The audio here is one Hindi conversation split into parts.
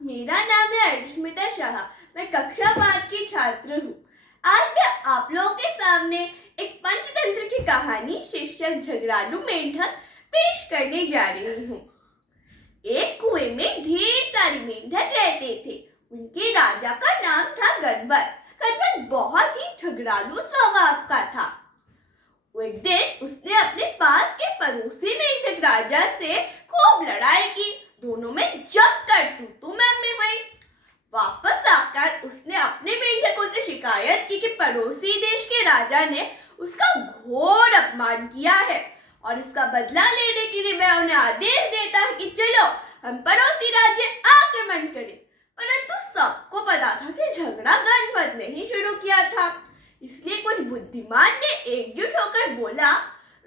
मेरा नाम है अर्शमिता शाह। मैं कक्षा 5 की छात्र हूँ। आज मैं आप लोगों के सामने एक पंचतंत्र की कहानी शीर्षक झगड़ालू मेंढक पेश करने जा रही हूँ। एक कुएं में ढेर सारे मेंढक रहते थे। उनके राजा का नाम था गणवत। गणवत बहुत ही झगड़ालू स्वभाव का था। एक दिन उसने अपने पास के पड़ोसी मेंढक राजा से खूब लड़ाई की। दोनों में जम कर तू मैं हुई। वापस आकर उसने अपने मेंढकों से शिकायत की कि पड़ोसी देश के राजा ने उसका घोर अपमान किया है और इसका बदला लेने के लिए मैं उन्हें आदेश देता है कि चलो हम पड़ोसी राज्य आक्रमण करें। परंतु सबको पता था कि झगड़ा गणवत ने ही शुरू किया था। इसलिए कुछ बुद्धिमान ने एकजुट होकर बोला,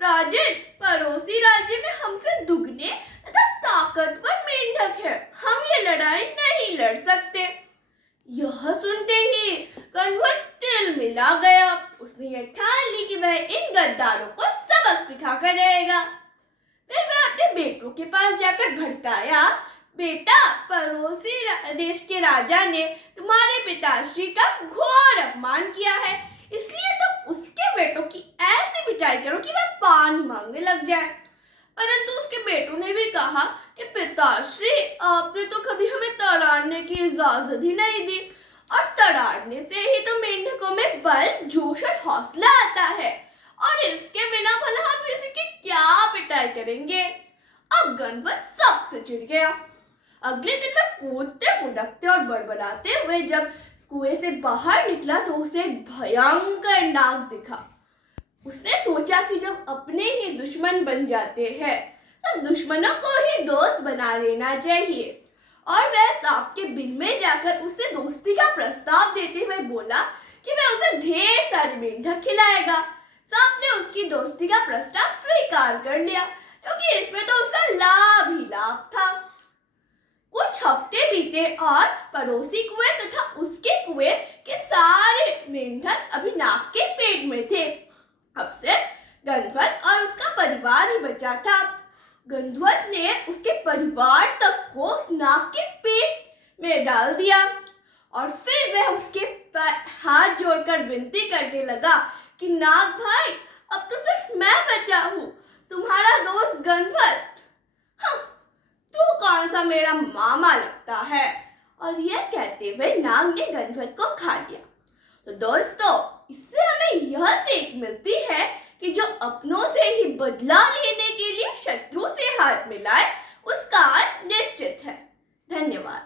राजन, पड़ोसी राज्य में हमसे दुगने तथा ताकतवर मेंढक है, हम ये लड़ाई नहीं लड़ सकते। यह सुनते ही गणवत तिल मिला गया। उसने ये ठान ली कि वह इन गद्दारों को सबक सिखाकर रहेगा। फिर वह अपने बेटों के पास जाकर भड़काया, बेटा, पड़ोसी देश के राजा ने तुम्हारे पिताश्री का घोर अपमान किया है, इसलिए तो उसके बेटों की ऐसी पिटाई करो कि वह पानी मांगने लग जाए। परंतु उसके बेटों ने भी कहा कि पिताश्री, आपने तो कभी हमें तड़ाड़ने की इजाजत ही नहीं दी और तड़ाड़ने से ही तो मेंढकों में बल, जोश और हौसला आता है और इसके बिना भला हम किसी की क्या पिटाई करेंगे। अब गणवत सबसे चिढ़ गया। अगले दिन वह कूदते फुदकते और बड़बड़ाते हुए जब कुएं से बाहर निकला तो उसे एक भयंकर नाग दिखा। उसने सोचा कि जब अपने ही दुश्मन बन जाते हैं तब दुश्मनों को ही दोस्त बना लेना चाहिए और वह सांप के बिल में जाकर उससे दोस्ती का प्रस्ताव देते हुए बोला कि वह उसे ढेर सारे मेंढक खिलाएगा। सांप ने उसकी दोस्ती का प्रस्ताव स्वीकार कर लिया क्योंकि इसमें तो उसका लाभ ही लाभ था। कुछ हफ्ते बीते और पड़ोसी कुएं तथा उसके कुएं के सारे मेंढक अभी नाग के पेट में थे। अब सिर्फ गणवत और उसका परिवार ही बचा था। गणवत ने उसके परिवार तक को उस नाग के पेट में डाल दिया और फिर वह उसके हाथ जोड़कर विनती करने लगा कि नाग भाई, अब तो सिर्फ मैं बचा हूँ, तुम्हारा दोस्त गणवत। तू कौन सा मेरा मामा लगता है। और यह कहते हुए नाग ने गणवत को खा लिया। तो दोस्तों, इससे हमें यह सीख मिलती है कि जो अपनों से ही बदला लेने के लिए शत्रु से हाथ मिलाए उसका अंत निश्चित है। धन्यवाद।